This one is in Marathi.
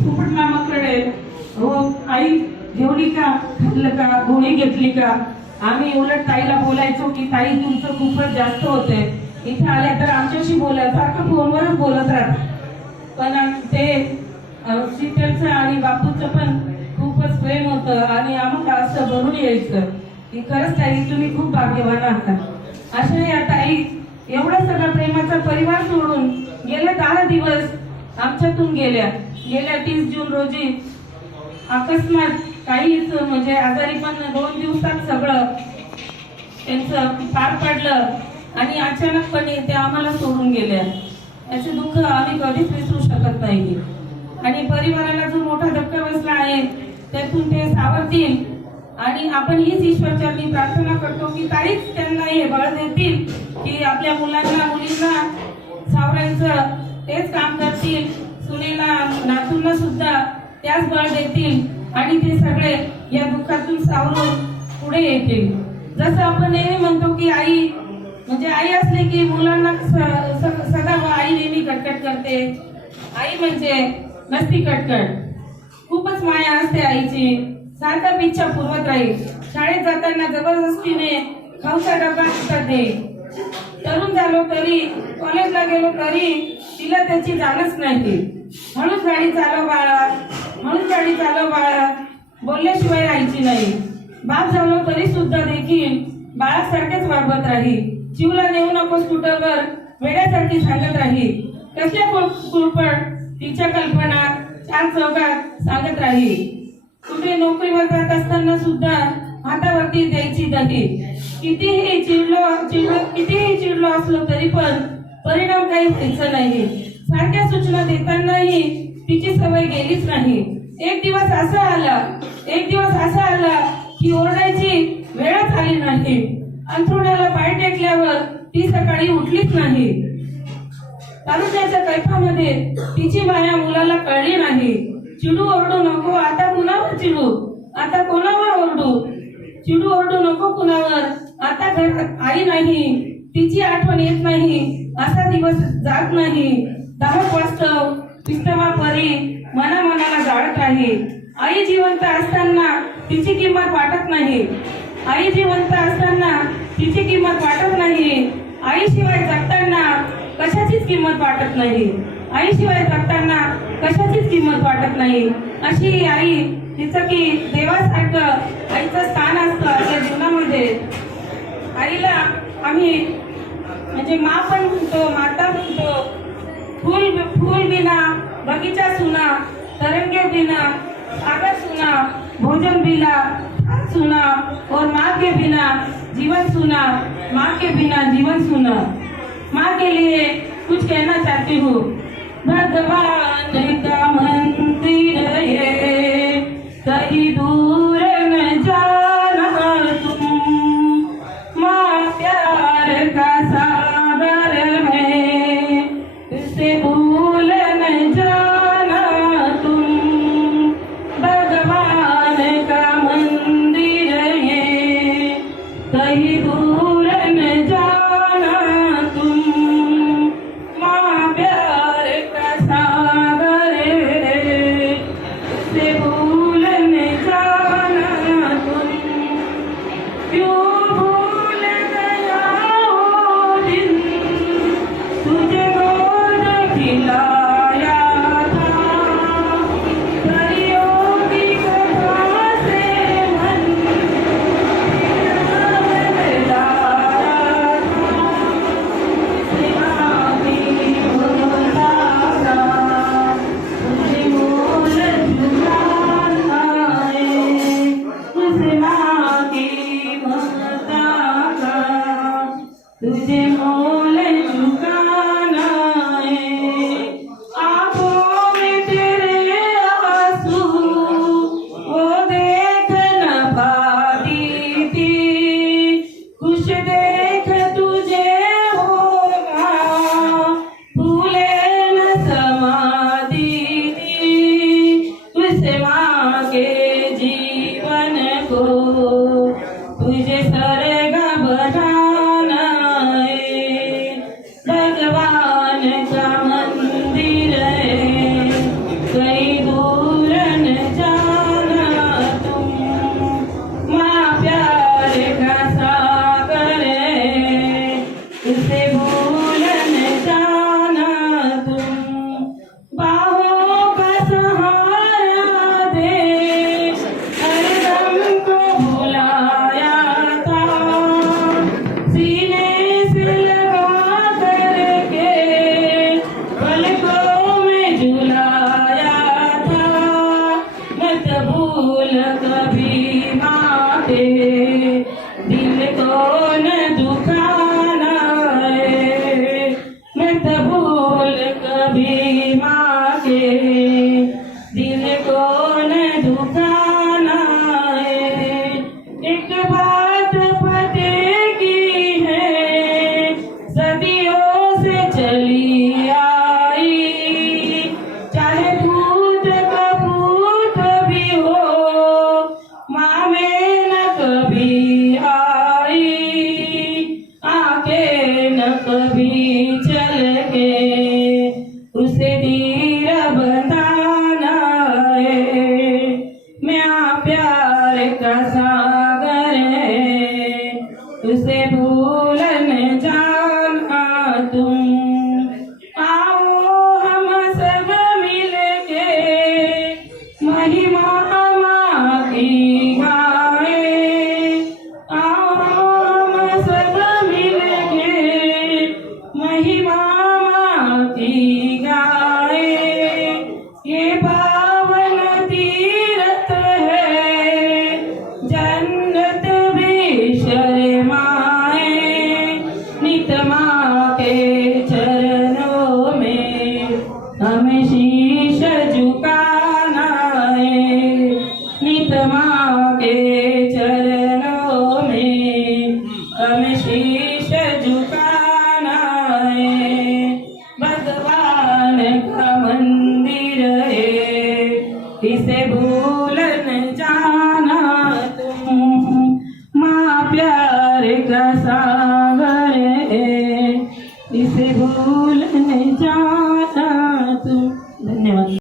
फुफट मामाकडे हो आई जेवली का, खाल्लं का, गोळी घेतली का. आम्ही उलट ताईला बोलायचो की ताई तुमचं खूपच जास्त होते, इथे आले तर आमच्याशी बोला, सारखं फोनवरच बोलत राहत. पण ते शीतलचं आणि बापूचं पण खूपच प्रेम होतं आणि आम्हाला असं भरून यायचं की खरंच ताई तुम्ही खूप भाग्यवान आहात. अशा या ताई एवढा सगळा प्रेमाचा परिवार सोडून गेले 10 दिवस आमच्यातून गेल्या. गेल्या 30 जून रोजी अकस्मात काहीच म्हणजे आजारी पण 2 दिवसात सगळं त्यांचं पार पडलं आणि अचानकपणे ते आम्हाला सोडून गेल्या. याचे दुःख आम्ही कधीच विसरू शकत नाही आणि परिवाराला जो मोठा धक्का बसला आहे त्यातून ते सावरतील आणि आपण हीच ईश्वरचरणी प्रार्थना करतो की ताईच त्यांना हे बळ देतील की आपल्या मुलांना मुलींना सावरायचं तेच काम करतील, सुनेला नातूंना सुद्धा त्याच बळ देतील आणि ते सगळे या दुःखातून सावरून पुढे येतील. जसं आपण नेहमी म्हणतो की आई म्हणजे आई असले की मुलांना सदा आई नेहमी कटकट करते, आई म्हणजे नसती कटकट. खूपच माया असते आईची, सारखा पिच्छा पुरवत राहील. शाळेत जाताना जबरदस्तीने खाऊचा डबा करते. तरुण झालो तरी, कॉलेजला गेलो तरी तिला त्याची जाणच नाही. हळूच गाडी चालव बाळा, हळूच गाडी चालव बाळा बोलल्याशिवाय राहायची नाही. बाप झालो तरी सुद्धा देखील बाळासारखेच वागवत राही. जीवला नेऊ नको स्कूटरवर वेड्यासारखी सांगत राही. कसल्या कुळपट तिच्या कल्पना 4 चौघात सांगत राही. कुठे नोकरीवर जात असताना सुद्धा हातावरती द्यायची दही. कितीही चिडलो असलो तरी पण परिणाम काही व्हायचा नाही. सारख्या सूचना देतानाही तिची सवय गेलीच नाही. एक दिवस असा आला की ओरडायची वेळच आली नाही. अंथरुणाला पाय टेकल्यावर ती सकाळी उठलीच नाही. तालुक्याच्या कैफामध्ये तिची माया मुलाला कळली नाही. चिडू ओरडू नको, आता कुणावर चिडू, आता कोणावर ओरडू. चिडू ओरडू नको कुणावर, आता घरात आई नाही, तिची आठवण येत नाही. असा दिवस जात नाही. दाहक वास्तव विस्तवा परी मनाला जाळत राही. आई जिवंत असताना तिची किंमत वाटत नाही. आई जिवंत असताना तिची किंमत वाटत नाही. आईशिवाय जगताना कशाचीच किंमत वाटत नाही. आईशिवाय जगताना कशाचीच किंमत वाटत नाही. अशी आई तिचं की देवासारखं आईचं स्थान असतं आपल्या जीवनामध्ये. आईला आम्ही म्हणजे मा पण म्हणतो, माता म्हणतो. फूल बिना बगीचा सुना, तरंगे बिना सागर सुना, भोजन बिना सुना और माँ के बिना जीवन सुना, माँ के बिना जीवन सुना. माँ के लिए कुछ कहना चाहती हूँ. भगवान का मंदिर है कहीं दूर न जाना तुम, माँ प्यार का सागर है उसे भूल न जाना तुम. भगवान का मंदिर है कहीं दूर न जाना तुम, माँ प्यार का सागर है. के दिल को न दुखाना है। एक बात पते की है सदियों से चली आई, चाहे भूत का भूत भी हो माँ में न कभी आई, आके न कभी चल के उसे धीर बताना है। मैं प्यार का सागर है उसे भूल न जाना तुम। आओ हम सब मिल के महिमा माँ की गाए। आओ हम सब मिल के महिमा माँ की गाए। ये पावन तीर्थ है जन्नत भी शर्माए। नित माँ के चरणों में हमें शीश झुकाना है। नित माँ के चरणों में हमें शीश झुकाना है। भगवान का मंदिर है इसे भूल न जाना तुम। माँ प्यार का सा